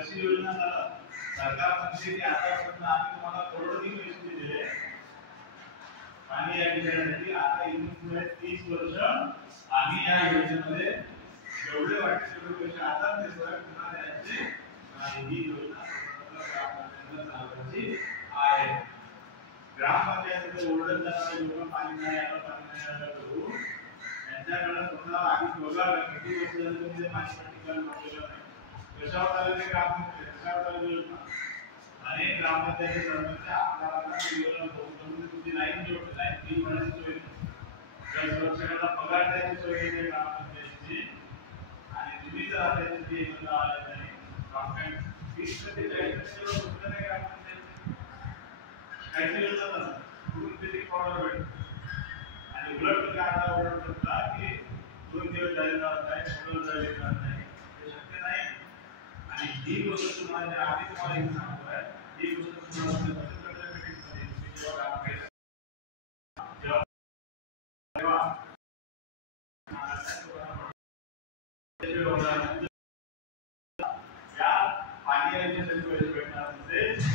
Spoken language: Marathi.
कशी योजना चालत सरकार म्हणते की आतापर्यंत आम्ही तुम्हाला करोडोनी पैसे दिले पाणी या विषयासाठी आता इथून पुढे 30 वर्ष आम्ही या योजनेमध्ये जेवढे वाटते तेवढे पैसे आता देतोय पुन्हा द्यायचे ही योजना चालवायची आहे. ग्रामपंचायतीचे ओरडत जाणारे लोक पाणी नाही आलं करू यांच्याकडे स्वतः आधी बघावं किती वर्ष झाली तुम्ही पाणी पट्टीकरण केलं नाही. कशावर चालले ग्रामपंचायत कशावर चालली योजना अनेक ग्रामपंचायती सरपंच आमदारांना योजना करून तुमची लाईन जोडली लाईन बिल भरण्याची सोय जल सुरक्षकांना पगार द्यायची सोय आहे ग्रामपंचायतीची आणि तुम्ही जर आता ती योजना आल्या नाही ग्रामपंचायत 20-40% सुद्धा नाही ग्रामपंचायत काहीतरी योजना नसतं कुठून तरी ऑर्डर भेटतो आणि उलट तुम्ही आता ऑर्डर करता की 2 दिवस जाणार नाही मोटर जाणार नाही हे शक्य नाही. आणि ही गोष्ट तुम्हाला आधी तुम्हाला एक सांगतोय ही गोष्ट तुम्हाला बचत मीटिंगमध्ये जेव्हा काम केलं या पाणी याच्यासाठी पैसे भेटणार नसेल